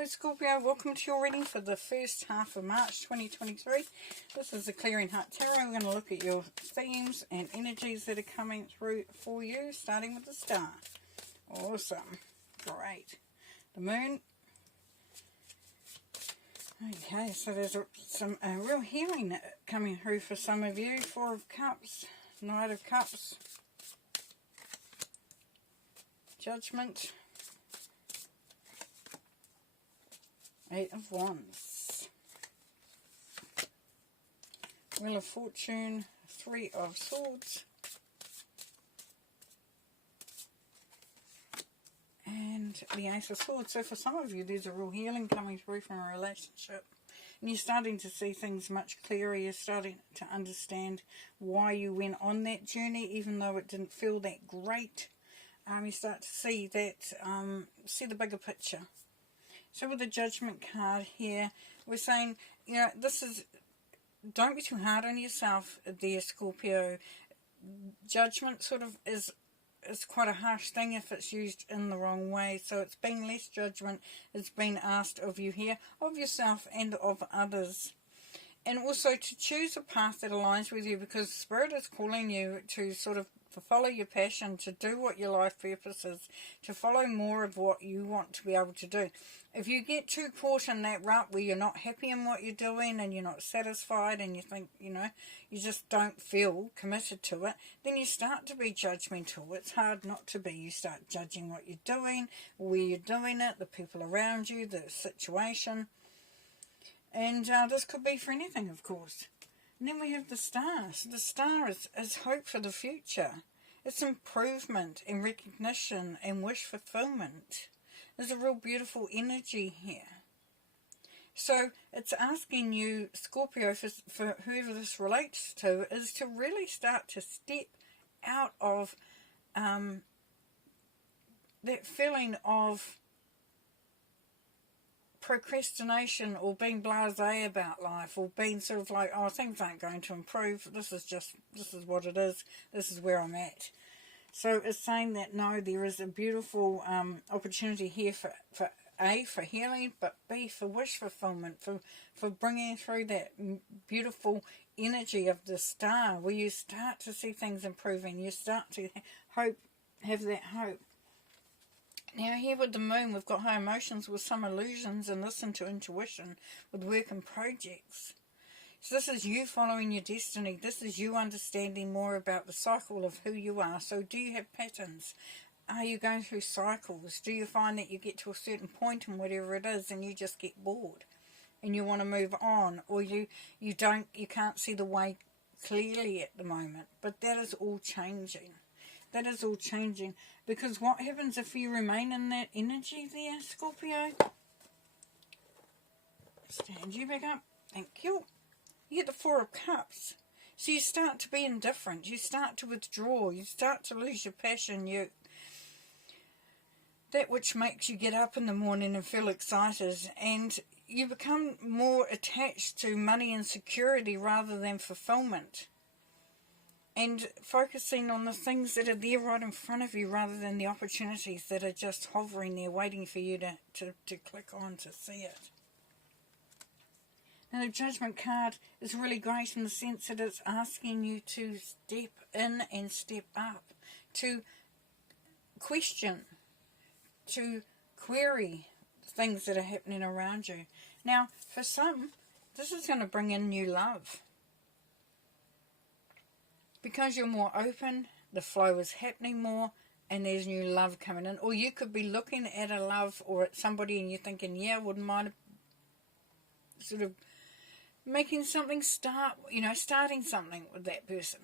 Hello Scorpio, welcome to your reading for the first half of March 2023. This is the Clearing Heart Tarot. We're going to look at your themes and energies that are coming through for you, starting with the star. Awesome. Great. The moon. Okay, so there's some real healing coming through for some of you. Four of Cups, Knight of Cups, Judgment, Eight of Wands, Wheel of Fortune, Three of Swords, and the Ace of Swords. So for some of you, there's a real healing coming through from a relationship. And you're starting to see things much clearer. You're starting to understand why you went on that journey, even though it didn't feel that great. You start to see that, see the bigger picture. So with the Judgment card here, we're saying, you know, this is, don't be too hard on yourself there, Scorpio. Judgment sort of is quite a harsh thing if it's used in the wrong way. So it's being less judgment is being asked of you here, of yourself and of others. And also to choose a path that aligns with you, because Spirit is calling you to sort of to follow your passion, to do what your life purpose is, to follow more of what you want to be able to do. If you get too caught in that rut where you're not happy in what you're doing and you're not satisfied and you think, you know, you just don't feel committed to it, then you start to be judgmental. It's hard not to be. You start judging what you're doing, where you're doing it, the people around you, the situation. And this could be for anything, of course. And then we have the star. So the star is hope for the future. It's improvement and recognition and wish fulfillment. There's a real beautiful energy here. So it's asking you, Scorpio, for whoever this relates to, is to really start to step out of that feeling of procrastination or being blasé about life, or being sort of like, oh, things aren't going to improve, this is what it is, this is where I'm at. So it's saying that no, there is a beautiful opportunity here for A, for healing, but B, for wish fulfillment, for bringing through that beautiful energy of the star, where you start to see things improving, you start to have that hope. Now here with the moon, we've got high emotions with some illusions, and listen to intuition with work and projects. So this is you following your destiny. This is you understanding more about the cycle of who you are. So do you have patterns? Are you going through cycles? Do you find that you get to a certain point in whatever it is and you just get bored and you want to move on, or you can't see the way clearly at the moment? But that is all changing. That is all changing, because what happens if you remain in that energy there, Scorpio? Stand you back up. Thank you. You get the Four of Cups. So you start to be indifferent. You start to withdraw. You start to lose your passion. That which makes you get up in the morning and feel excited. And you become more attached to money and security rather than fulfillment. And focusing on the things that are there right in front of you rather than the opportunities that are just hovering there waiting for you to click on to see it. Now the Judgment card is really great in the sense that it's asking you to step in and step up, to question, to query things that are happening around you. Now for some, this is going to bring in new love. Because you're more open, the flow is happening more, and there's new love coming in. Or you could be looking at a love or at somebody and you're thinking, yeah, wouldn't mind sort of making something starting something with that person.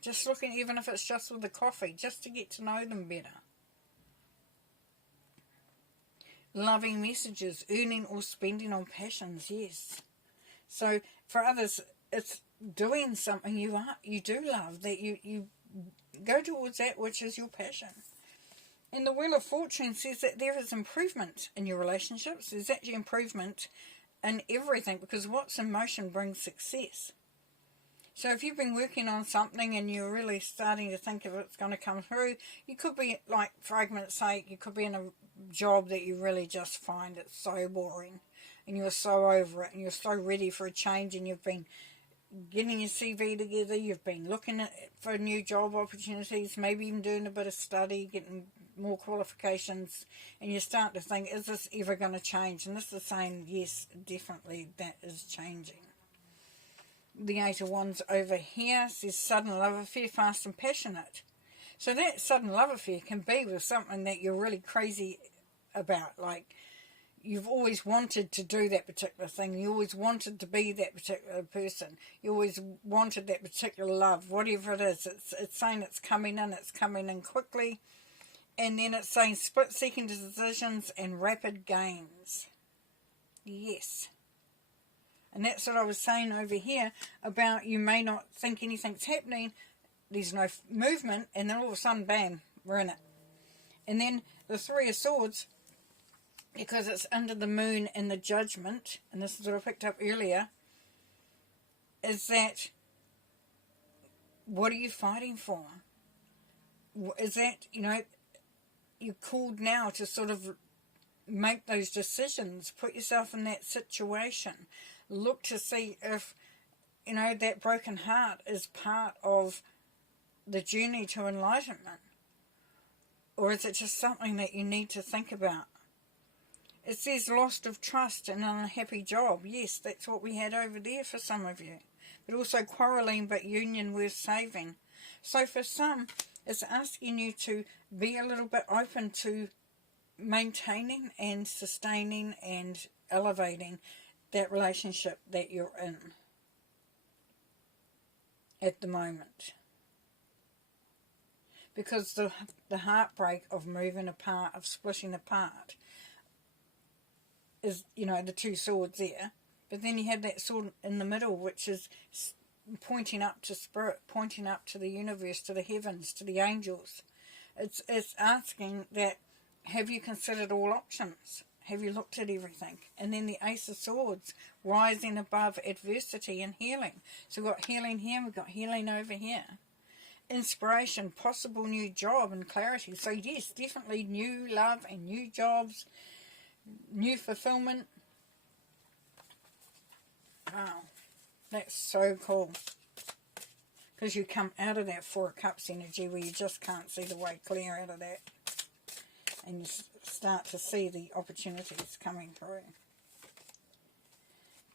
Just looking, even if it's just with a coffee, just to get to know them better. Loving messages, earning or spending on passions, yes. So for others, it's doing something you do love, that you go towards that which is your passion. And the Wheel of Fortune says that there is improvement in your relationships. There's actually improvement in everything, because what's in motion brings success. So if you've been working on something and you're really starting to think if it's going to come through, you could be, like, for argument's sake, you could be in a job that you really just find it so boring and you're so over it and you're so ready for a change, and you've been getting your CV together, you've been looking for new job opportunities, maybe even doing a bit of study, getting more qualifications, and you start to think, is this ever going to change? And this is saying, yes, definitely that is changing. The Eight of Wands over here says sudden love affair, fast and passionate. So that sudden love affair can be with something that you're really crazy about, like you've always wanted to do that particular thing, you always wanted to be that particular person, you always wanted that particular love, whatever it is. It's saying it's coming in quickly, and then it's saying split-second decisions and rapid gains. Yes. And that's what I was saying over here about you may not think anything's happening, there's no movement, and then all of a sudden, bam, we're in it. And then the Three of Swords, because it's under the moon and the judgment, and this is what I picked up earlier, is that what are you fighting for? Is that, you're called now to sort of make those decisions, put yourself in that situation, look to see if, that broken heart is part of the journey to enlightenment, or is it just something that you need to think about? It says lost of trust and an unhappy job. Yes, that's what we had over there for some of you. But also quarrelling but union worth saving. So for some, it's asking you to be a little bit open to maintaining and sustaining and elevating that relationship that you're in at the moment. Because the heartbreak of moving apart, of splitting apart, is, the two swords there. But then you have that sword in the middle, which is pointing up to spirit, pointing up to the universe, to the heavens, to the angels. It's asking that, have you considered all options? Have you looked at everything? And then the Ace of Swords, rising above adversity and healing. So we've got healing here, we've got healing over here. Inspiration, possible new job and clarity. So yes, definitely new love and new jobs, new fulfillment. Wow, that's so cool. Because you come out of that Four of Cups energy where you just can't see the way clear out of that. And you start to see the opportunities coming through.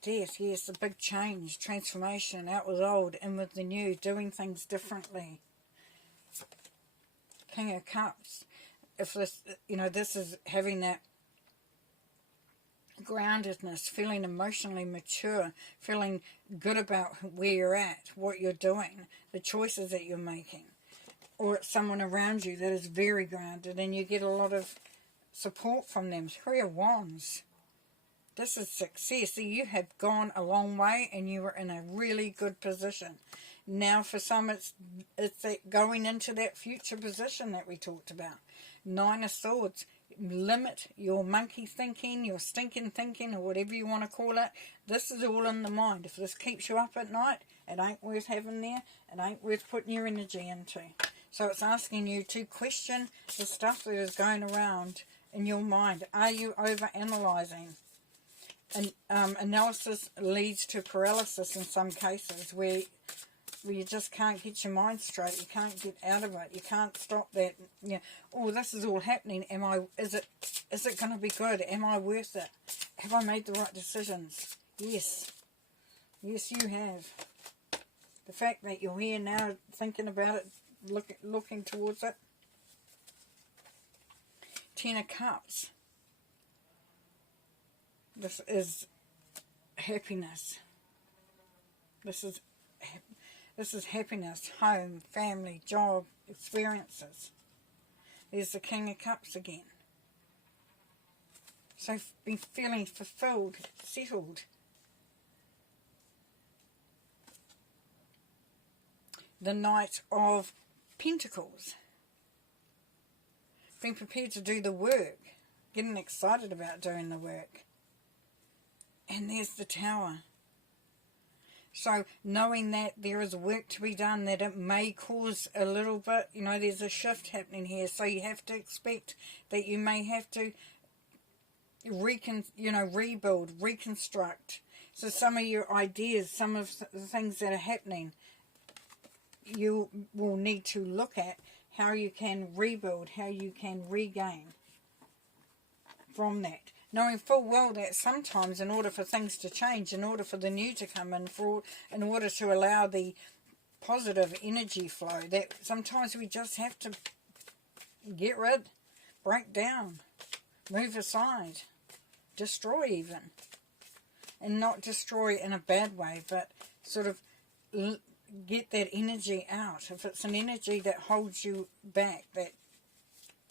Death, yes, a big change, transformation, out with old, in with the new, doing things differently. King of Cups, if this, this is having that groundedness, feeling emotionally mature, feeling good about where you're at, what you're doing, the choices that you're making. Or it's someone around you that is very grounded and you get a lot of support from them. Three of Wands. This is success. So you have gone a long way and you are in a really good position. Now for some it's that going into that future position that we talked about. Nine of Swords. Limit your monkey thinking, your stinking thinking, or whatever you want to call it. This is all in the mind. If this keeps you up at night, it ain't worth having there. It ain't worth putting your energy into. So it's asking you to question the stuff that is going around in your mind. Are you over-analysing? And analysis leads to paralysis in some cases where you just can't get your mind straight. You can't get out of it. You can't stop that. Oh, this is all happening. Is it going to be good? Am I worth it? Have I made the right decisions? Yes. Yes, you have. The fact that you're here now thinking about it, looking towards it. Ten of Cups. This is happiness. This is happiness, home, family, job, experiences. There's the King of Cups again. So be feeling fulfilled, settled. The Knight of Pentacles. Being prepared to do the work. Getting excited about doing the work. And there's the Tower. So knowing that there is work to be done, that it may cause a little bit, you know, there's a shift happening here. So you have to expect that you may have to rebuild, reconstruct. So some of your ideas, some of the things that are happening, you will need to look at how you can rebuild, how you can regain from that. Knowing full well that sometimes in order for things to change, in order for the new to come in, in order to allow the positive energy flow, that sometimes we just have to get rid, break down, move aside, destroy even. And not destroy in a bad way, but sort of get that energy out. If it's an energy that holds you back, that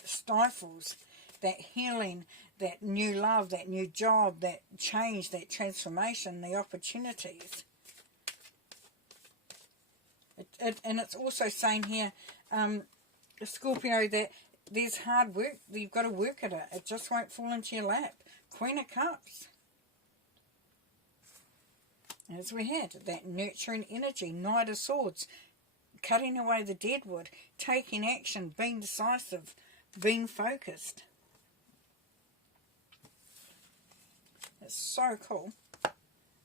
stifles, that healing, that new love, that new job, that change, that transformation, the opportunities. And it's also saying here, Scorpio, that there's hard work, you've got to work at it. It just won't fall into your lap. Queen of Cups. As we had, that nurturing energy, Knight of Swords, cutting away the deadwood, taking action, being decisive, being focused. It's so cool.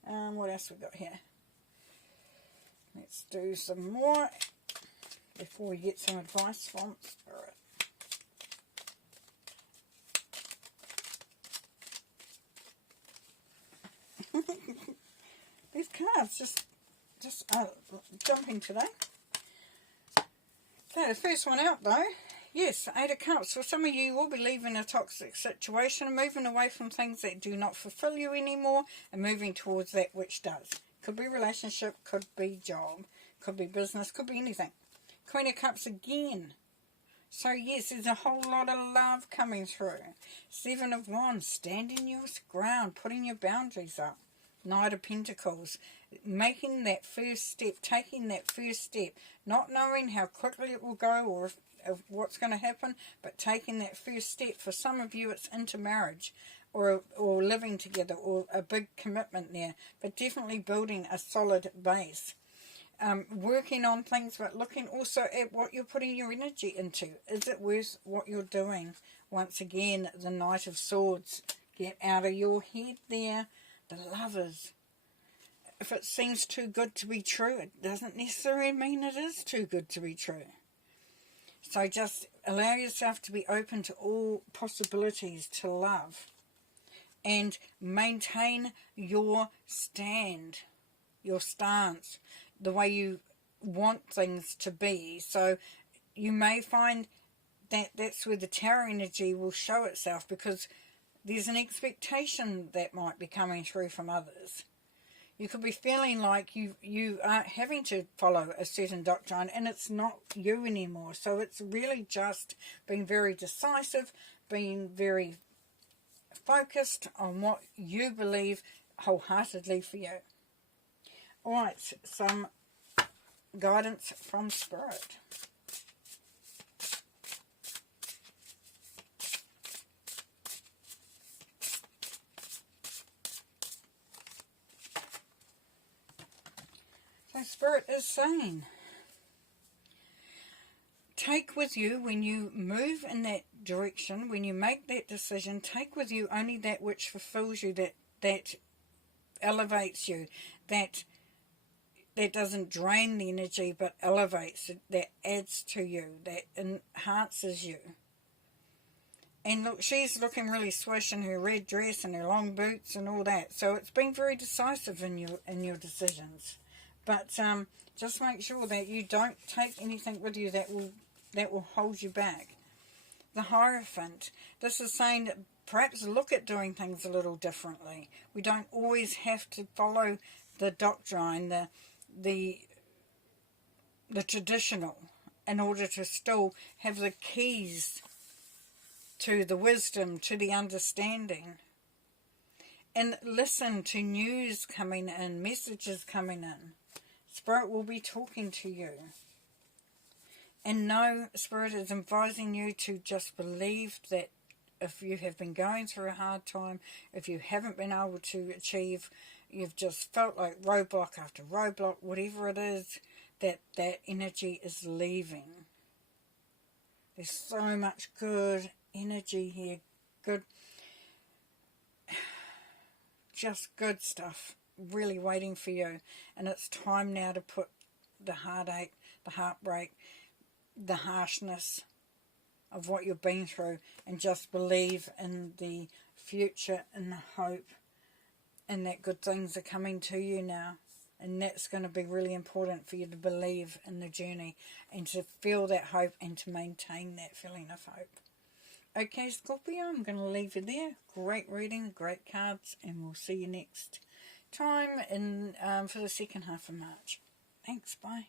What else we got here? Let's do some more before we get some advice from Spirit. These cards just jumping today. Okay, the first one out though. Yes, Eight of Cups. For some of you, you will be leaving a toxic situation and moving away from things that do not fulfill you anymore and moving towards that which does. Could be relationship, could be job, could be business, could be anything. Queen of Cups again. So yes, there's a whole lot of love coming through. Seven of Wands, standing your ground, putting your boundaries up. Knight of Pentacles, making that first step, taking that first step, not knowing how quickly it will go or if what's going to happen, but taking that first step. For some of you, it's into marriage or living together or a big commitment there, but definitely building a solid base. Working on things, but looking also at what you're putting your energy into. Is it worth what you're doing? Once again, the Knight of Swords. Get out of your head there. The Lovers. If it seems too good to be true, it doesn't necessarily mean it is too good to be true. So just allow yourself to be open to all possibilities to love. And maintain your stand, your stance, the way you want things to be. So you may find that that's where the Tower energy will show itself, because there's an expectation that might be coming through from others. You could be feeling like you are having to follow a certain doctrine and it's not you anymore. So it's really just being very decisive, being very focused on what you believe wholeheartedly for you. Alright, some guidance from Spirit. So Spirit is saying, take with you, when you move in that direction, when you make that decision, take with you only that which fulfills you, that elevates you, that doesn't drain the energy but elevates it, that adds to you, that enhances you. And look, she's looking really swish in her red dress and her long boots and all that. So it's being very decisive in your decisions. But just make sure that you don't take anything with you that will hold you back. The Hierophant. This is saying that perhaps look at doing things a little differently. We don't always have to follow the doctrine, the traditional, in order to still have the keys to the wisdom, to the understanding. And listen to news coming in, messages coming in. Spirit will be talking to you. And no, Spirit is advising you to just believe that if you have been going through a hard time, if you haven't been able to achieve, you've just felt like roadblock after roadblock, whatever it is, that energy is leaving. There's so much good energy here, just good stuff really waiting for you. And it's time now to put the heartache, the heartbreak, the harshness of what you've been through, and just believe in the future and the hope, and that good things are coming to you now. And that's going to be really important for you to believe in the journey and to feel that hope and to maintain that feeling of hope. Okay, Scorpio, I'm going to leave you there. Great reading, great cards, and we'll see you next time for the second half of March. Thanks, bye.